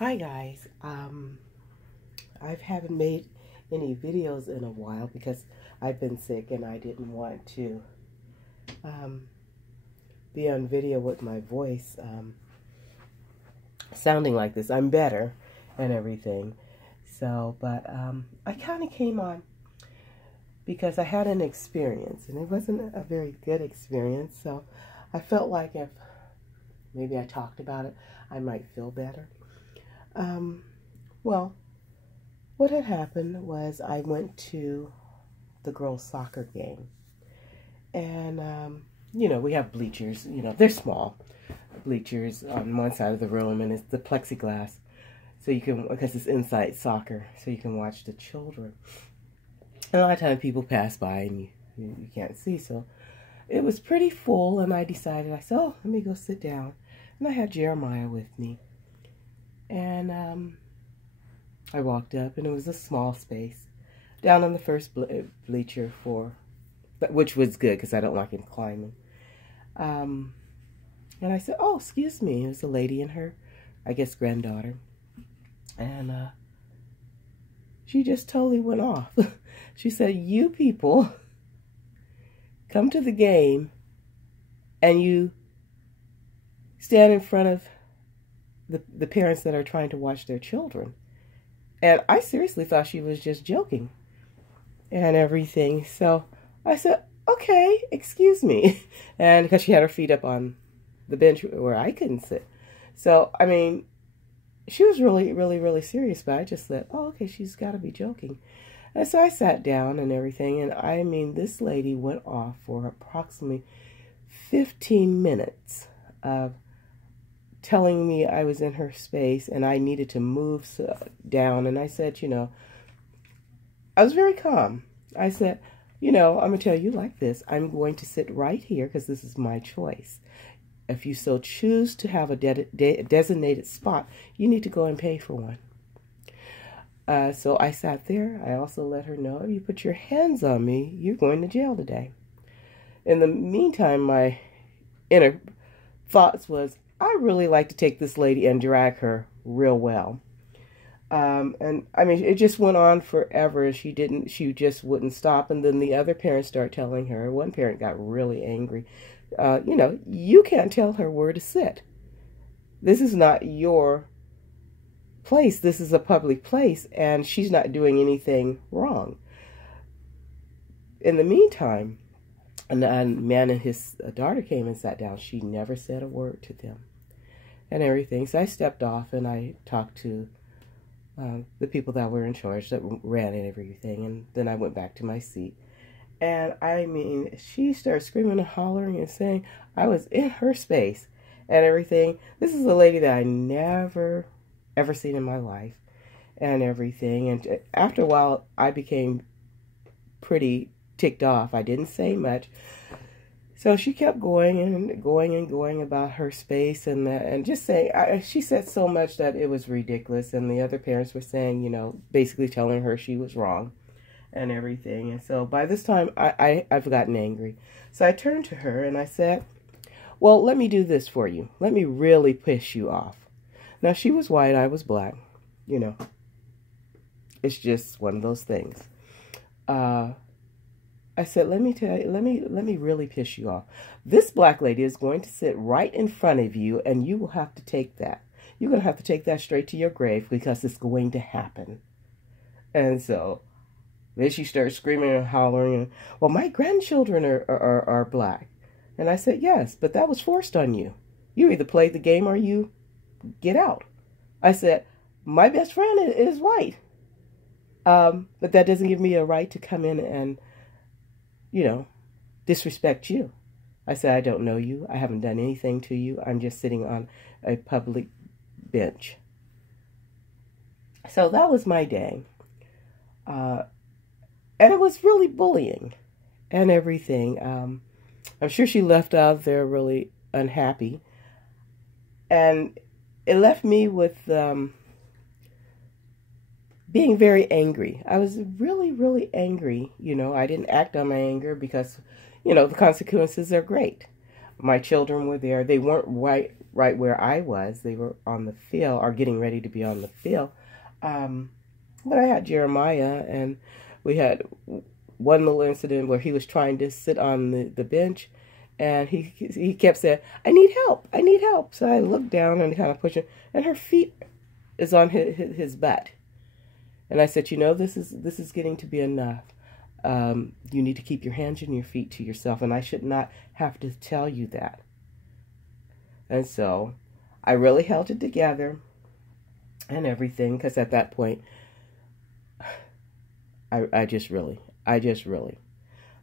Hi guys. I haven't made any videos in a while because I've been sick and I didn't want to um, be on video with my voice sounding like this. I'm better and everything. So, but I kind of came on because I had an experience and it wasn't a very good experience. So I felt like if maybe I talked about it, I might feel better. Well, what had happened was I went to the girls' soccer game. And, we have bleachers. They're small bleachers on one side of the room, and it's the plexiglass. So you can, because it's inside soccer, so you can watch the children. And a lot of times people pass by and you can't see. So it was pretty full, and I decided, I said, oh, let me go sit down. And I had Jeremiah with me. And I walked up, and it was a small space down on the first bleacher which was good because I don't like him climbing. And I said, oh, excuse me. It was a lady and her, I guess, granddaughter. And she just totally went off. She said, you people come to the game and you stand in front of the parents that are trying to watch their children. And I seriously thought she was just joking and everything. So I said, okay, excuse me. And because she had her feet up on the bench where I couldn't sit. So, I mean, she was really, really, really serious. But I just said, oh, okay, she's got to be joking. And so I sat down and everything. And I mean, this lady went off for approximately 15 minutes of telling me I was in her space and I needed to move down. And I said, I was very calm. I said, I'm going to tell you like this. I'm going to sit right here because this is my choice. If you so choose to have a designated spot, you need to go and pay for one. So I sat there. I also let her know, if you put your hands on me, you're going to jail today. In the meantime, my inner thoughts was, I really like to take this lady and drag her real well. And I mean, it just went on forever. She just wouldn't stop. And then the other parents started telling her. One parent got really angry. You can't tell her where to sit. This is not your place. This is a public place, and she's not doing anything wrong. In the meantime, a man and his daughter came and sat down. She never said a word to them and everything. So I stepped off and I talked to the people that were in charge that ran and everything. And then I went back to my seat. And I mean, she started screaming and hollering and saying I was in her space and everything. This is a lady that I never, ever seen in my life and everything. And after a while, I became pretty ticked off. I didn't say much. So she kept going and going about her space and just saying, she said so much that it was ridiculous. And the other parents were saying, basically telling her she was wrong and everything. And so by this time, I've gotten angry. So I turned to her and I said, well, let me do this for you. Let me really piss you off. Now, she was white, I was black. It's just one of those things. I said, let me really piss you off. This black lady is going to sit right in front of you, and you will have to take that. You're going to have to take that straight to your grave because it's going to happen. And so then she started screaming and hollering. And, well, my grandchildren are black. And I said, yes, but that was forced on you. You either play the game or you get out. I said, my best friend is white. But that doesn't give me a right to come in and disrespect you. I said, I don't know you. I haven't done anything to you. I'm just sitting on a public bench. So that was my day. And it was really bullying and everything. I'm sure she left out there really unhappy. And it left me with being very angry. I was really, really angry. I didn't act on my anger because, the consequences are great. My children were there. They weren't right where I was. They were on the field, or getting ready to be on the field. But I had Jeremiah, and we had one little incident where he was trying to sit on the bench, and he kept saying, "I need help, I need help." So I looked down and kind of pushed him, and her feet is on his butt. And I said, this is getting to be enough. You need to keep your hands and your feet to yourself, and I should not have to tell you that. And so I really held it together and everything, because at that point, I just really.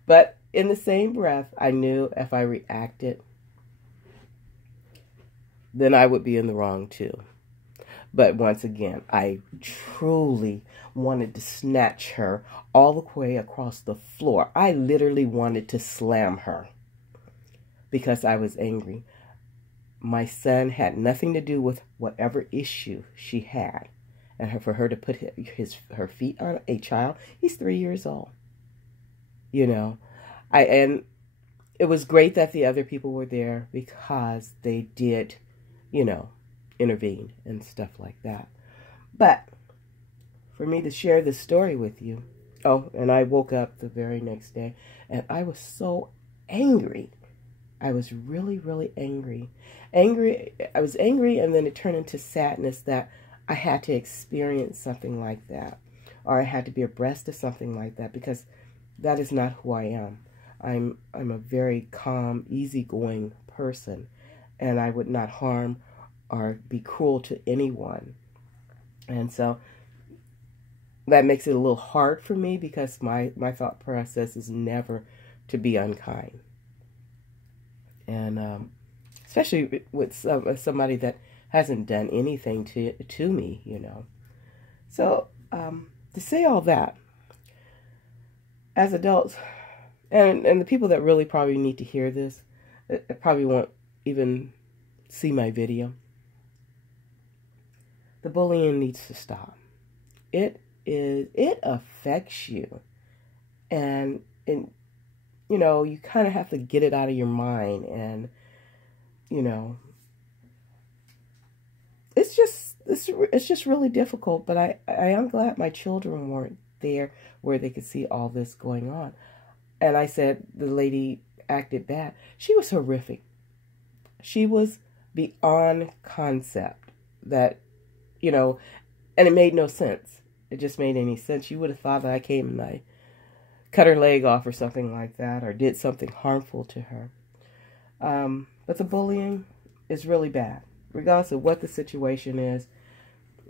But in the same breath, I knew if I reacted, then I would be in the wrong too. But once again, I truly wanted to snatch her all the way across the floor. I literally wanted to slam her because I was angry. My son had nothing to do with whatever issue she had. And for her to put her feet on a child, he's 3 years old. And it was great that the other people were there, because they did, intervene and stuff like that. But for me to share this story with you, and I woke up the very next day, and I was so angry. I was really, really angry. I was angry, and then it turned into sadness that I had to experience something like that, or I had to be abreast of something like that, because that is not who I am. I'm a very calm, easygoing person, and I would not harm or be cruel to anyone. And so that makes it a little hard for me, because my thought process is never to be unkind. And especially with somebody that hasn't done anything to me, So to say all that, as adults, and the people that really probably need to hear this, probably won't even see my video. The bullying needs to stop. It affects you, and you kind of have to get it out of your mind, and it's just really difficult. But I am glad my children weren't there where they could see all this going on. And I said the lady acted bad. She was horrific. She was beyond concept that, and it made no sense. It just made any sense. You would have thought that I came and I cut her leg off or something like that, or did something harmful to her. But the bullying is really bad. Regardless of what the situation is,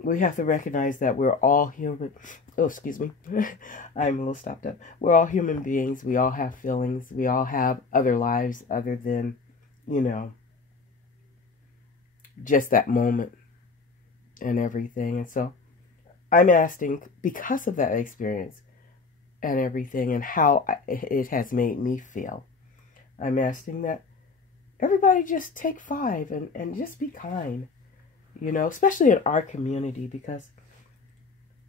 we have to recognize that we're all human. Oh, excuse me. I'm a little stopped up. We're all human beings. We all have feelings. We all have other lives other than, just that moment and everything. And so I'm asking, because of that experience and everything and how it has made me feel, I'm asking that everybody just take 5 and just be kind, especially in our community, because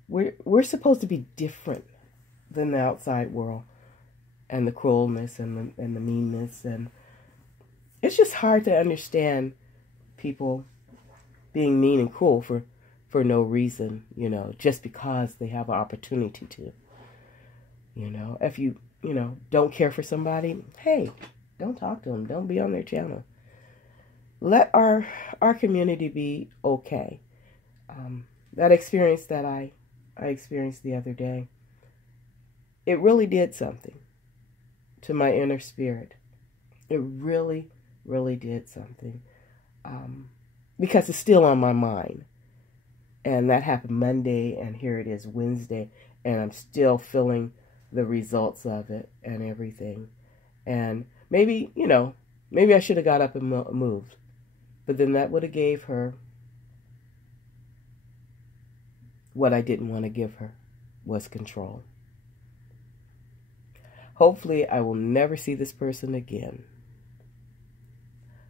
we're supposed to be different than the outside world and the cruelness and the meanness. And it's just hard to understand people being mean and cruel for no reason, just because they have an opportunity to. If you, don't care for somebody, hey, don't talk to them. Don't be on their channel. Let our community be okay. That experience that I experienced the other day, it really did something to my inner spirit. It really, really did something. Because it's still on my mind. And that happened Monday, and here it is Wednesday, and I'm still feeling the results of it and everything. And maybe, maybe I should have got up and moved. But then that would have gave her what I didn't want to give her, was control. Hopefully I will never see this person again,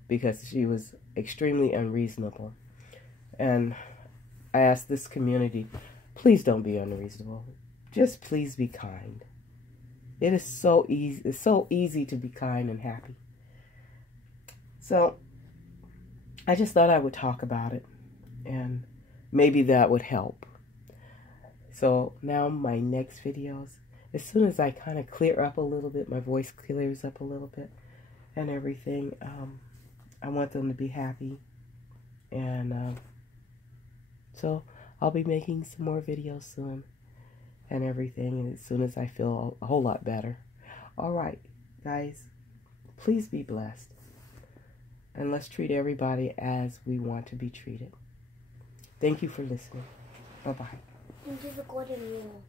because she was extremely unreasonable. And I ask this community, please don't be unreasonable. Just please be kind. It is so easy. It's so easy to be kind and happy. So I just thought I would talk about it, and maybe that would help. So now my next videos, as soon as I kind of clear up a little bit, my voice clears up a little bit and everything, I want them to be happy. And so I'll be making some more videos soon and everything, and as soon as I feel a whole lot better. All right, guys, please be blessed. And let's treat everybody as we want to be treated. Thank you for listening. Bye-bye. And do the golden rule.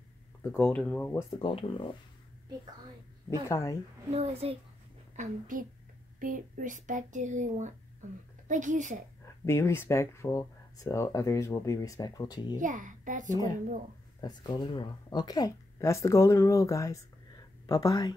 The golden rule? What's the golden rule? Be kind. Be kind? No, it's like, be respected who you want. Like you said. Be respectful so others will be respectful to you. Yeah, that's the golden rule. That's the golden rule. Okay, that's the golden rule, guys. Bye-bye.